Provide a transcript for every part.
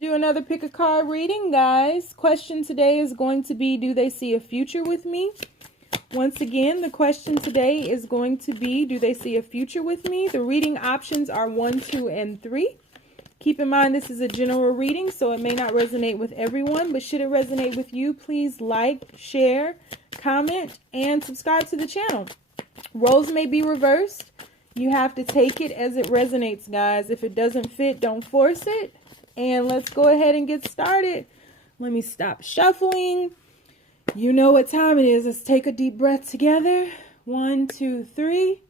Do another pick a card reading, guys. Question today is going to be, do they see a future with me? Once again, the question today is going to be, do they see a future with me? The reading options are 1, 2, and 3. Keep in mind this is a general reading, so it may not resonate with everyone, but should it resonate with you, please like, share, comment, and subscribe to the channel. Roles may be reversed. You have to take it as it resonates, guys. If it doesn't fit, don't force it. And let's go ahead and get started. Let me stop shuffling. You know what time it is. Let's take a deep breath together. 1, 2, 3.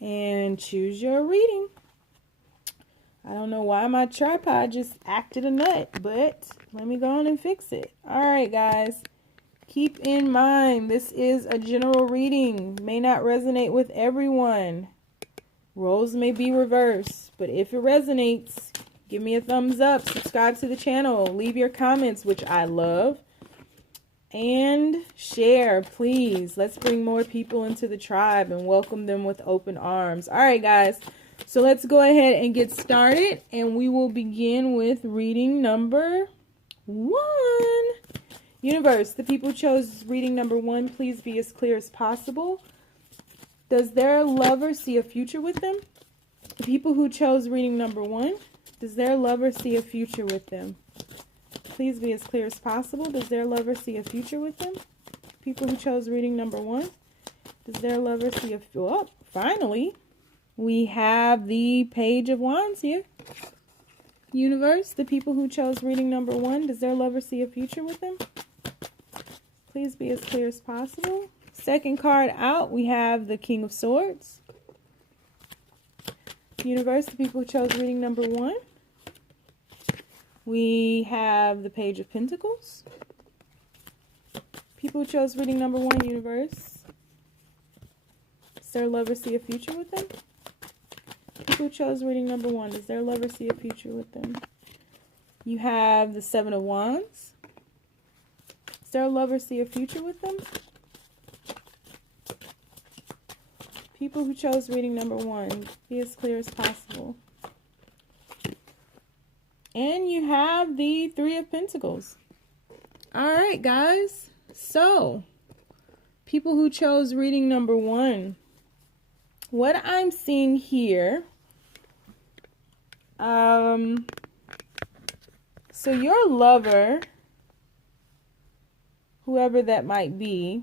And choose your reading. I don't know why my tripod just acted a nut, but let me go on and fix it. All right, guys. Keep in mind, this is a general reading. May not resonate with everyone. Roles may be reversed, but if it resonates, give me a thumbs up, subscribe to the channel, leave your comments, which I love, and share, please. Let's bring more people into the tribe and welcome them with open arms. All right, guys, so let's go ahead and get started, and we will begin with reading number 1. Universe, the people who chose reading number 1, please be as clear as possible. Does their lover see a future with them? The people who chose reading number 1, does their lover see a future with them? Please be as clear as possible. Does their lover see a future with them? People who chose reading number 1, does their lover see a... Oh, finally, we have the Page of Wands here. Universe, the people who chose reading number 1, does their lover see a future with them? Please be as clear as possible. Second card out, we have the King of Swords. Universe, the people who chose reading number 1. We have the Page of Pentacles. People who chose reading number 1, Universe. Does their lover see a future with them? People who chose reading number 1, does their lover see a future with them? You have the Seven of Wands. Does their lover see a future with them? People who chose reading number 1, be as clear as possible. And you have the Three of Pentacles. All right, guys. So, people who chose reading number 1, what I'm seeing here, so your lover, whoever that might be,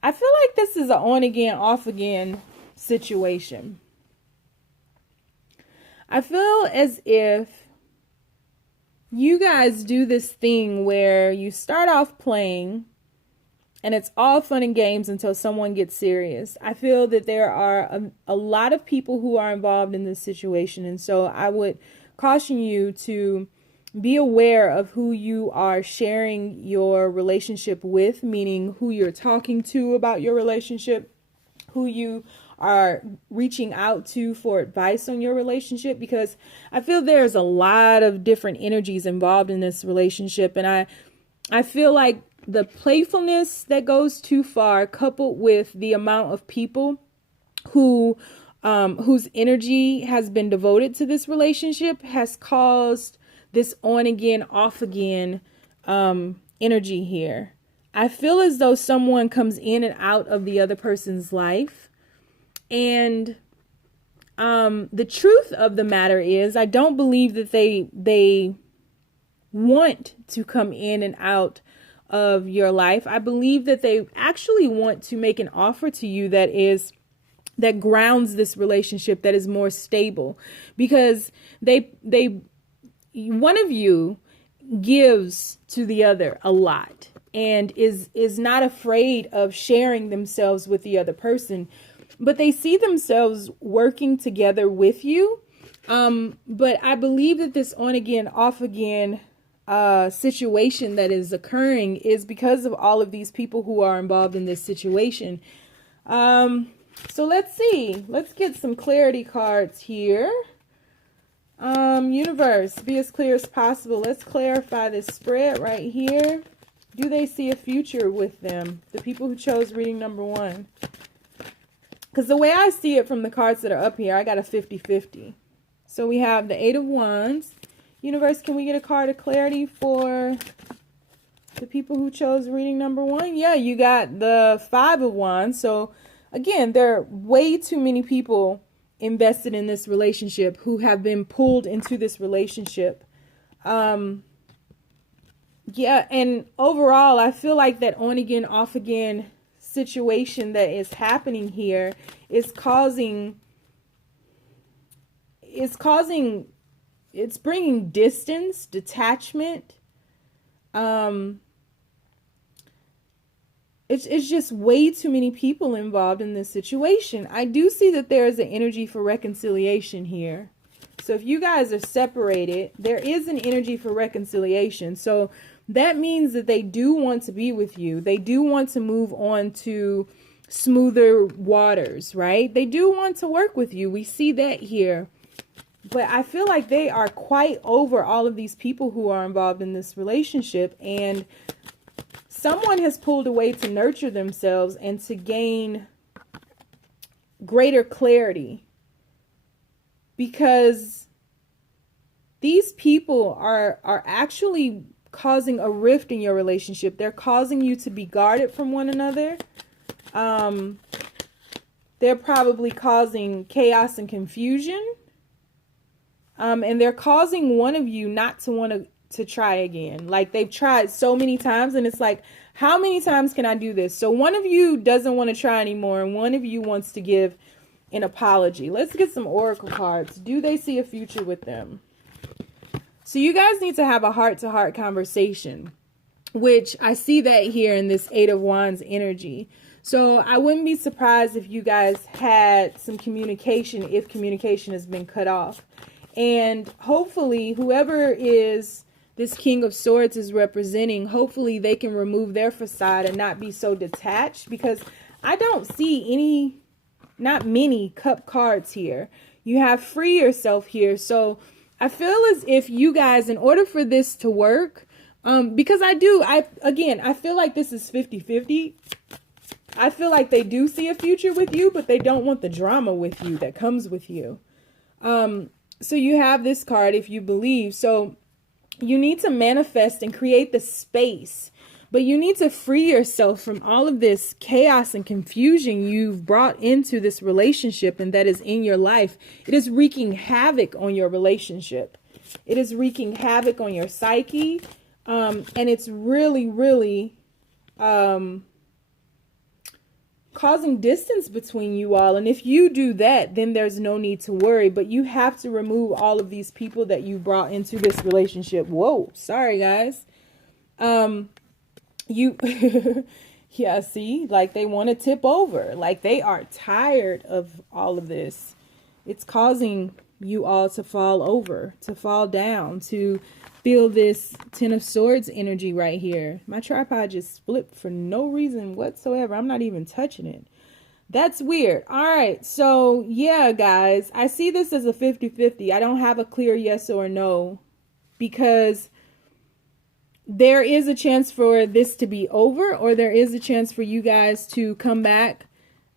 I feel like this is an on again, off again situation. I feel as if you guys do this thing where you start off playing and it's all fun and games until someone gets serious. I feel that there are a lot of people who are involved in this situation. And so I would caution you to be aware of who you are sharing your relationship with, meaning who you're talking to about your relationship, who you are reaching out to for advice on your relationship, because I feel there's a lot of different energies involved in this relationship. And I feel like the playfulness that goes too far, coupled with the amount of people who whose energy has been devoted to this relationship, has caused this on again, off again energy here. I feel as though someone comes in and out of the other person's life. And the truth of the matter is, I don't believe that they want to come in and out of your life. I believe that they actually want to make an offer to you that grounds this relationship, that is more stable, because one of you gives to the other a lot and is not afraid of sharing themselves with the other person, but they see themselves working together with you. But I believe that this on again, off again situation that is occurring is because of all of these people who are involved in this situation. So let's see. Let's get some clarity cards here. Universe, be as clear as possible. Let's clarify this spread right here. Do they see a future with them? The people who chose reading number 1. Because the way I see it from the cards that are up here, I got a 50-50. So we have the 8 of Wands. Universe, can we get a card of clarity for the people who chose reading number 1? Yeah, you got the 5 of Wands. So again, there are way too many people invested in this relationship who have been pulled into this relationship. Yeah, and overall, I feel like that on again, off again situation that is happening here is it's bringing distance, detachment. It's just way too many people involved in this situation. I do see that there is an energy for reconciliation here. So if you guys are separated, there is an energy for reconciliation. So that means that they do want to be with you. They do want to move on to smoother waters, right? They do want to work with you. We see that here. But I feel like they are quite over all of these people who are involved in this relationship. And someone has pulled away to nurture themselves and to gain greater clarity. Because these people are actually causing a rift in your relationship. They're causing you to be guarded from one another. They're probably causing chaos and confusion. And they're causing one of you not to want to try again. Like they've tried so many times and it's like, how many times can I do this? So one of you doesn't want to try anymore and one of you wants to give an apology. Let's get some oracle cards. Do they see a future with them? So you guys need to have a heart-to-heart conversation, which I see that here in this 8 of Wands energy. So I wouldn't be surprised if you guys had some communication, if communication has been cut off. And hopefully whoever is this King of Swords is representing, hopefully they can remove their facade and not be so detached, because I don't see not many cup cards here. You have free yourself here. So I feel as if you guys, in order for this to work, because I feel like this is 50-50. I feel like they do see a future with you, but they don't want the drama with you that comes with you. So you have this card, if you believe. So you need to manifest and create the space, but you need to free yourself from all of this chaos and confusion you've brought into this relationship and that is in your life. It is wreaking havoc on your relationship. It is wreaking havoc on your psyche. And it's really, really causing distance between you all. And if you do that, then there's no need to worry. But you have to remove all of these people that you brought into this relationship. Whoa, sorry guys. Yeah, see, like they want to tip over. Like they are tired of all of this. It's causing you all to fall over, to fall down, to feel this 10 of Swords energy right here. My tripod just flipped for no reason whatsoever. I'm not even touching it. That's weird. All right. So yeah, guys, I see this as a 50-50. I don't have a clear yes or no, because there is a chance for this to be over, or there is a chance for you guys to come back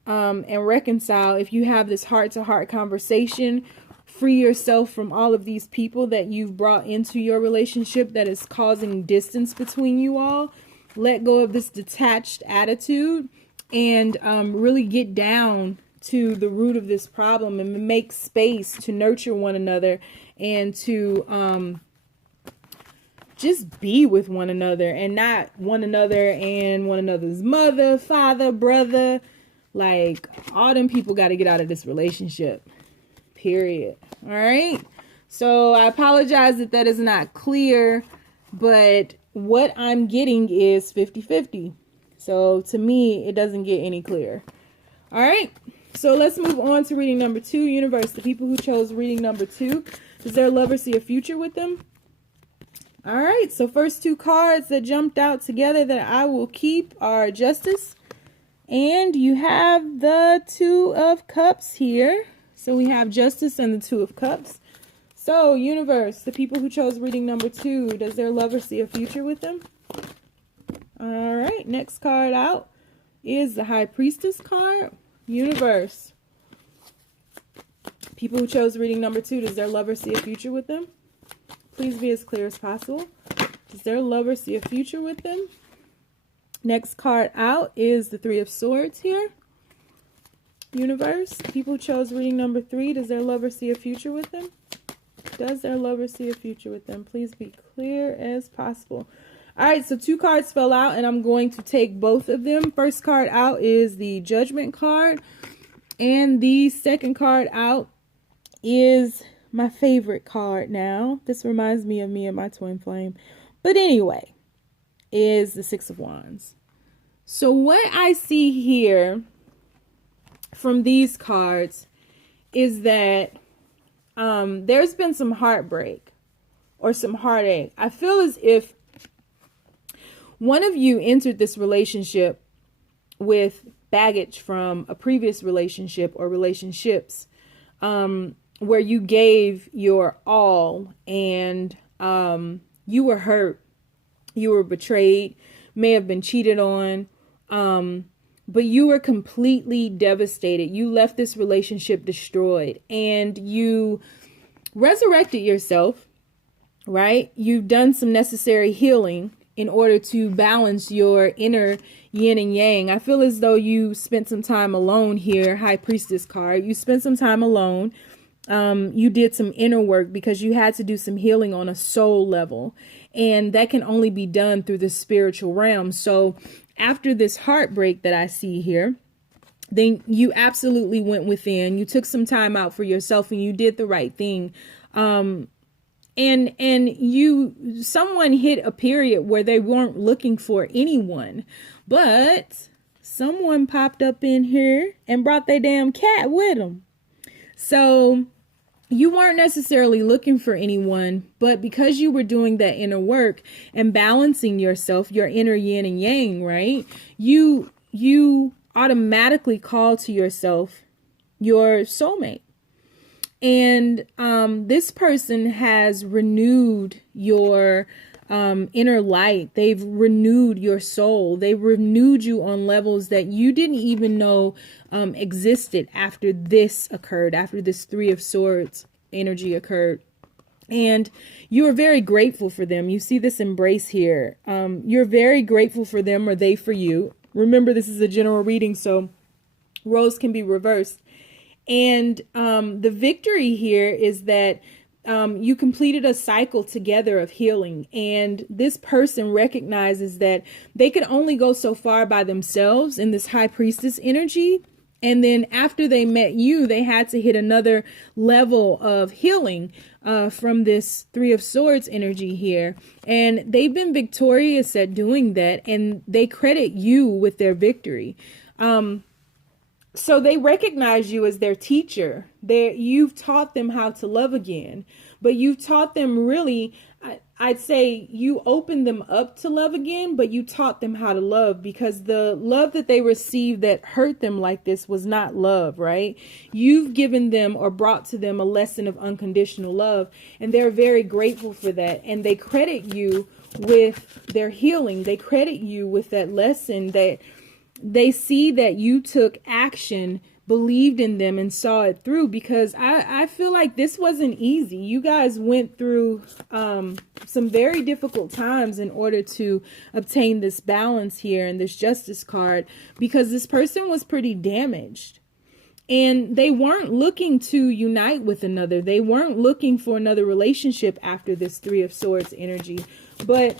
and reconcile. If you have this heart-to-heart conversation, free yourself from all of these people that you've brought into your relationship that is causing distance between you all. Let go of this detached attitude and really get down to the root of this problem and make space to nurture one another and to just be with one another, and not one another and one another's mother, father, brother. Like, all them people got to get out of this relationship. Period. All right. So I apologize if that is not clear, but what I'm getting is 50-50. So to me, it doesn't get any clearer. All right. So let's move on to reading number 2. Universe, the people who chose reading number 2, does their lover see a future with them? All right. So first 2 cards that jumped out together that I will keep are Justice, and you have the 2 of Cups here. So we have Justice and the 2 of Cups. So, Universe, the people who chose reading number 2, does their lover see a future with them? All right, next card out is the High Priestess card. Universe, People who chose reading number 2, does their lover see a future with them? Please be as clear as possible. Does their lover see a future with them? Next card out is the 3 of Swords here. Universe, people who chose reading number 3, does their lover see a future with them? Does their lover see a future with them? Please be clear as possible. All right, so 2 cards fell out, and I'm going to take both of them. First card out is the Judgment card, and the second card out is my favorite card now. This reminds me of me and my twin flame. But anyway, is the 6 of Wands. So what I see here from these cards is that there's been some heartbreak or some heartache. I feel as if one of you entered this relationship with baggage from a previous relationship or relationships, where you gave your all and you were hurt, you were betrayed, may have been cheated on, but you were completely devastated. You left this relationship destroyed, and you resurrected yourself, right? You've done some necessary healing in order to balance your inner yin and yang. I feel as though you spent some time alone here, High Priestess card. You spent some time alone. You did some inner work because you had to do some healing on a soul level, and that can only be done through the spiritual realm. So after this heartbreak that I see here, then you absolutely went within. You took some time out for yourself, and you did the right thing. And someone hit a period where they weren't looking for anyone, but someone popped up in here and brought their damn cat with them. So you weren't necessarily looking for anyone, but because you were doing that inner work and balancing yourself, your inner yin and yang, right? You automatically call to yourself your soulmate. And this person has renewed your inner light. They've renewed your soul. They've renewed you on levels that you didn't even know existed after this occurred, after this 3 of Swords energy occurred. And you are very grateful for them. You see this embrace here. You're very grateful for them, or they for you. Remember, this is a general reading, so roles can be reversed. And the victory here is that you completed a cycle together of healing, and this person recognizes that they could only go so far by themselves in this High Priestess energy. And then after they met you, they had to hit another level of healing from this 3 of Swords energy here. And they've been victorious at doing that, and they credit you with their victory. So they recognize you as their teacher. You've taught them how to love again, but you've taught them really, I'd say you opened them up to love again, but you taught them how to love, because the love that they received that hurt them like this was not love, right? You've given them or brought to them a lesson of unconditional love, and they're very grateful for that. And they credit you with their healing. They credit you with that lesson, that they see that you took action, believed in them, and saw it through, because I feel like this wasn't easy. You guys went through some very difficult times in order to obtain this balance here and this Justice card, because this person was pretty damaged. And they weren't looking to unite with another. They weren't looking for another relationship after this 3 of Swords energy. But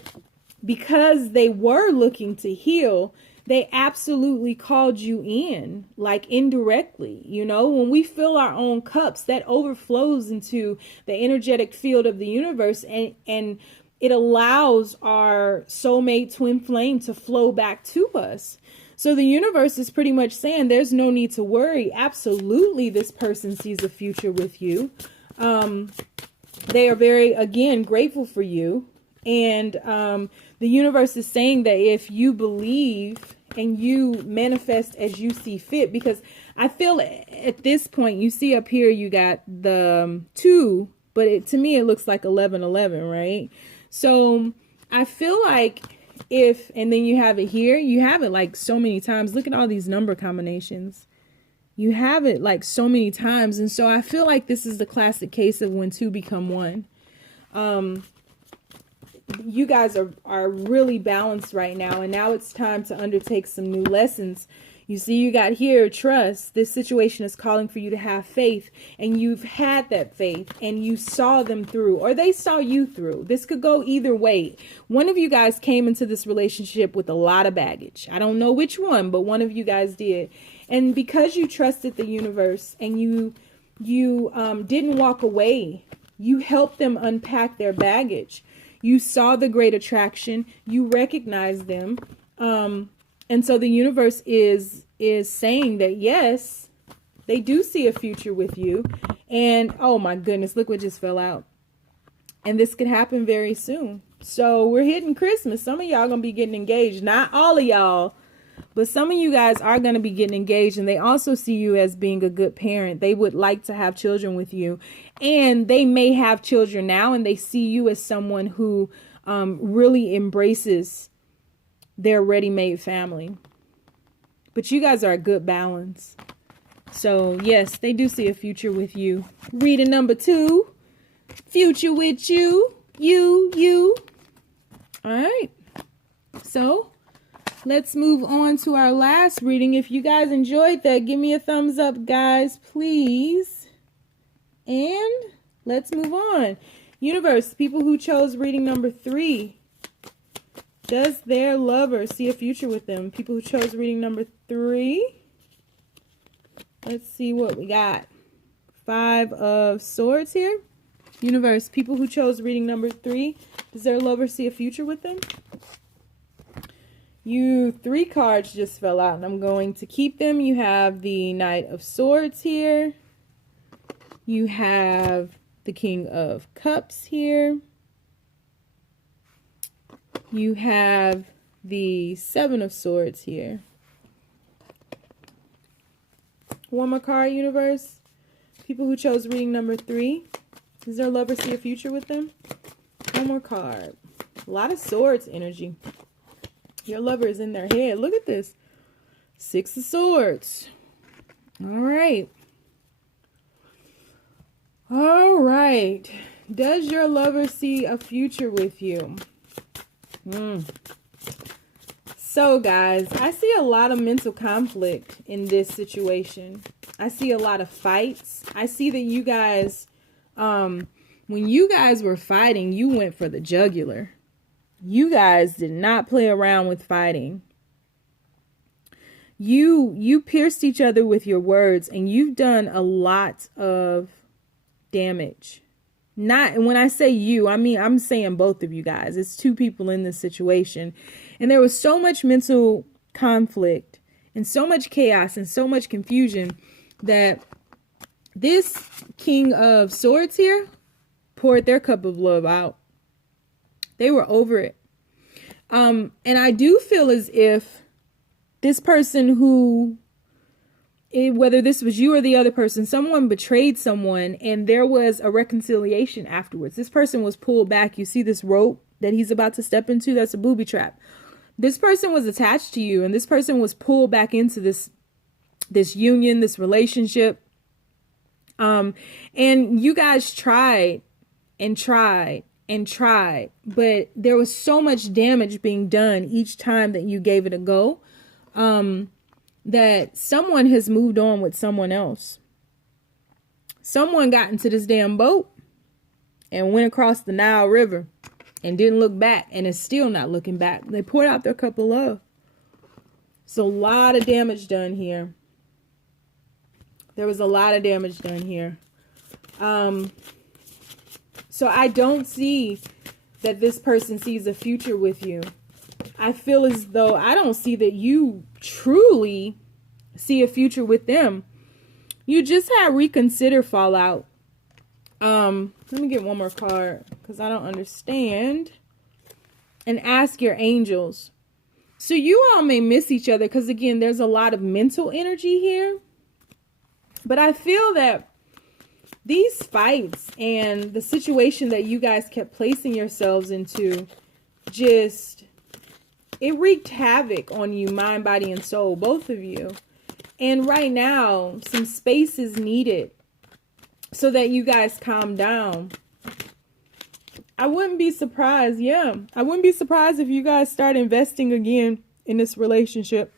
because they were looking to heal, they absolutely called you in, like indirectly. You know, when we fill our own cups, that overflows into the energetic field of the universe, and it allows our soulmate twin flame to flow back to us. So the universe is pretty much saying there's no need to worry. Absolutely, this person sees a future with you. They are very, again, grateful for you. And the universe is saying that if you believe and you manifest as you see fit, because I feel at this point, you see up here, you got the 2, but to me, it looks like 1111, right? So I feel like and then you have it here, you have it like so many times. Look at all these number combinations. You have it like so many times. And so I feel like this is the classic case of when two become one. You guys are really balanced right now. And now it's time to undertake some new lessons. You see, you got here, trust. This situation is calling for you to have faith. And you've had that faith. And you saw them through. Or they saw you through. This could go either way. One of you guys came into this relationship with a lot of baggage. I don't know which one, but one of you guys did. And because you trusted the universe and you didn't walk away, you helped them unpack their baggage. You saw the great attraction. You recognized them. And so the universe is saying that, yes, they do see a future with you. And, oh my goodness, look what just fell out. And this could happen very soon. So we're hitting Christmas. Some of y'all going to be getting engaged. Not all of y'all, but some of you guys are going to be getting engaged. And they also see you as being a good parent. They would like to have children with you. And they may have children now. And they see you as someone who really embraces their ready-made family. But you guys are a good balance. So yes, they do see a future with you. Reading number 2, future with you, you. All right. So let's move on to our last reading. If you guys enjoyed that, give me a thumbs up, guys, please. And let's move on. Universe, people who chose reading number 3. Does their lover see a future with them? People who chose reading number 3. Let's see what we got. 5 of Swords here. Universe, people who chose reading number 3. Does their lover see a future with them? You 3 cards just fell out, and I'm going to keep them. You have the Knight of Swords here. You have the King of Cups here. You have the 7 of Swords here. One more card, universe. People who chose reading number 3. Does their lover see a future with them? One more card. A lot of swords energy. Your lover is in their head. Look at this. 6 of Swords. All right. All right. Does your lover see a future with you? So guys, I see a lot of mental conflict in this situation. I see a lot of fights. I see that you guys, when you guys were fighting, you went for the jugular. You guys did not play around with fighting. You pierced each other with your words, and you've done a lot of damage. Not, and when I say you, I mean, I'm saying both of you guys. It's 2 people in this situation. And there was so much mental conflict and so much chaos and so much confusion that this King of Swords here poured their cup of love out. They were over it. And I do feel as if this person who, whether this was you or the other person, someone betrayed someone and there was a reconciliation afterwards. This person was pulled back. You see this rope that he's about to step into? That's a booby trap. This person was attached to you and this person was pulled back into this union, this relationship. And you guys tried and tried and tried, but there was so much damage being done each time that you gave it a go. That someone has moved on with someone else. Someone got into this damn boat and went across the Nile River and didn't look back and is still not looking back. They poured out their cup of love. So a lot of damage done here. There was a lot of damage done here. So I don't see that this person sees a future with you. I feel as though I don't see that you truly see a future with them. You just had reconsider fallout. Let me get one more card because I don't understand. And ask your angels. So you all may miss each other because, again, there's a lot of mental energy here. But I feel that these fights and the situation that you guys kept placing yourselves into just, it wreaked havoc on you, mind, body, and soul, both of you. And right now, some space is needed so that you guys calm down. I wouldn't be surprised. Yeah, I wouldn't be surprised if you guys start investing again in this relationship.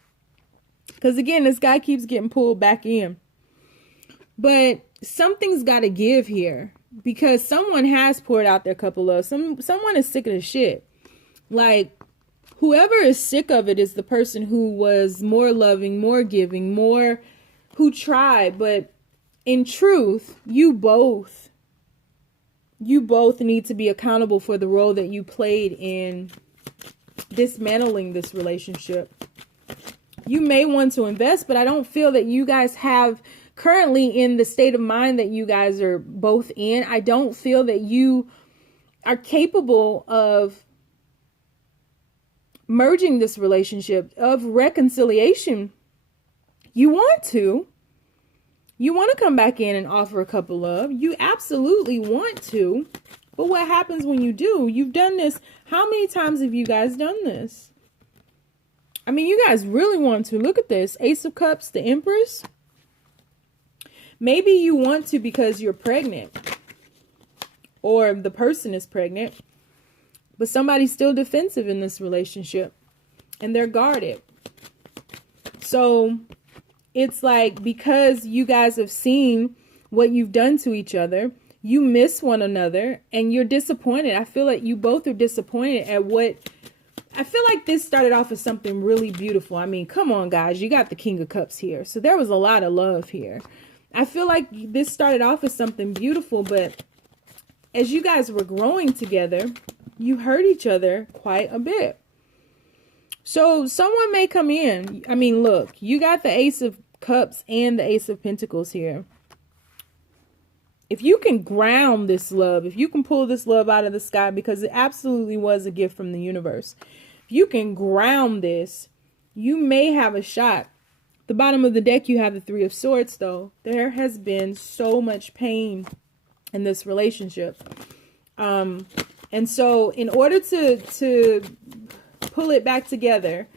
Because again, this guy keeps getting pulled back in. But something's got to give here. Because someone has poured out their cup of love. Someone is sick of the shit. Like, whoever is sick of it is the person who was more loving, more giving, more who tried. But in truth, you both need to be accountable for the role that you played in dismantling this relationship. You may want to invest, but I don't feel that you guys have currently, in the state of mind that you guys are both in, I don't feel that you are capable of merging this relationship, of reconciliation. You want to come back in and offer a cup of love. You absolutely want to. But what happens when you do? You've done this. How many times have you guys done this? I mean, you guys really want to. Look at this. Ace of Cups, the Empress. Maybe you want to because you're pregnant. Or the person is pregnant. But somebody's still defensive in this relationship. And they're guarded. So it's like, because you guys have seen what you've done to each other, you miss one another and you're disappointed. I feel like you both are disappointed at what, I feel like this started off as something really beautiful. I mean, come on, guys, you got the King of Cups here. So there was a lot of love here. I feel like this started off as something beautiful, but as you guys were growing together, you hurt each other quite a bit. So someone may come in. I mean, look, you got the Ace of Cups and the Ace of Pentacles here. If you can ground this love, if you can pull this love out of the sky, because it absolutely was a gift from the universe. If you can ground this, you may have a shot. The bottom of the deck, you have the Three of Swords, though. There has been so much pain in this relationship. And so in order to pull it back together,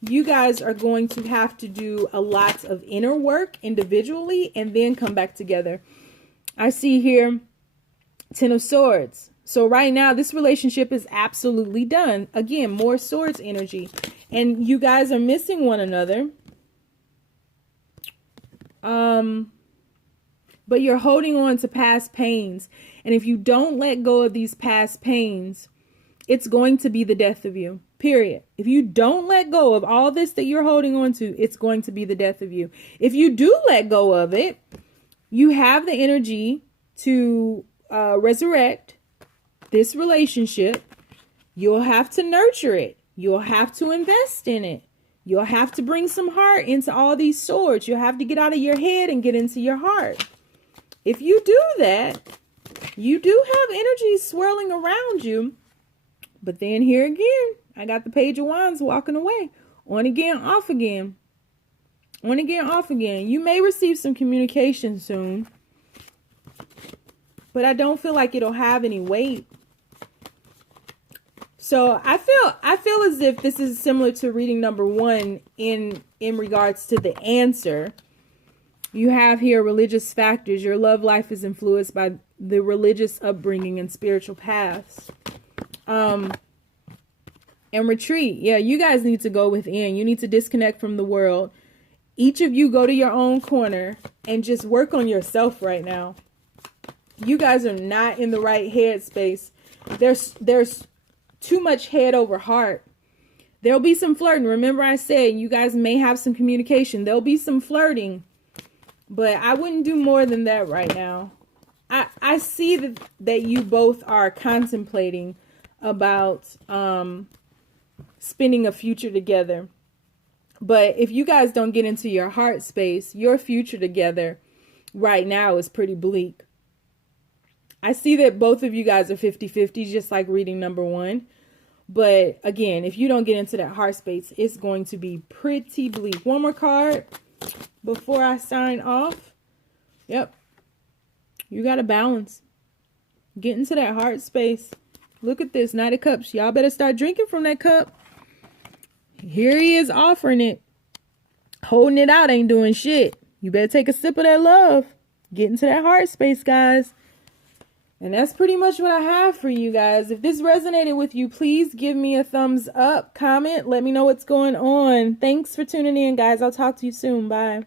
you guys are going to have to do a lot of inner work individually and then come back together. I see here 10 of Swords. So right now, this relationship is absolutely done. Again, more Swords energy. And you guys are missing one another. But you're holding on to past pains. And if you don't let go of these past pains, it's going to be the death of you. Period. If you don't let go of all this that you're holding on to, it's going to be the death of you. If you do let go of it, you have the energy to resurrect this relationship. You'll have to nurture it. You'll have to invest in it. You'll have to bring some heart into all these swords. You'll have to get out of your head and get into your heart. If you do that, you do have energy swirling around you. But then here again, I got the Page of Wands walking away. On again, off again. On again, off again. You may receive some communication soon. But I don't feel like it'll have any weight. So I feel as if this is similar to reading number 1 in regards to the answer. You have here religious factors. Your love life is influenced by the religious upbringing and spiritual paths. And retreat. Yeah, you guys need to go within. You need to disconnect from the world. Each of you go to your own corner and just work on yourself right now. You guys are not in the right headspace. There's too much head over heart. There'll be some flirting. Remember I said you guys may have some communication. There'll be some flirting. But I wouldn't do more than that right now. I see that you both are contemplating about spending a future together. But if you guys don't get into your heart space, your future together right now is pretty bleak. I see that both of you guys are 50-50, just like reading number 1. But again, if you don't get into that heart space, it's going to be pretty bleak. One more card before I sign off. Yep. You got to balance. Get into that heart space. Look at this, Knight of Cups. Y'all better start drinking from that cup. Here he is offering it. Holding it out ain't doing shit. You better take a sip of that love. Get into that heart space, guys. And that's pretty much what I have for you guys. If this resonated with you, please give me a thumbs up, comment, let me know what's going on. Thanks for tuning in, guys. I'll talk to you soon. Bye.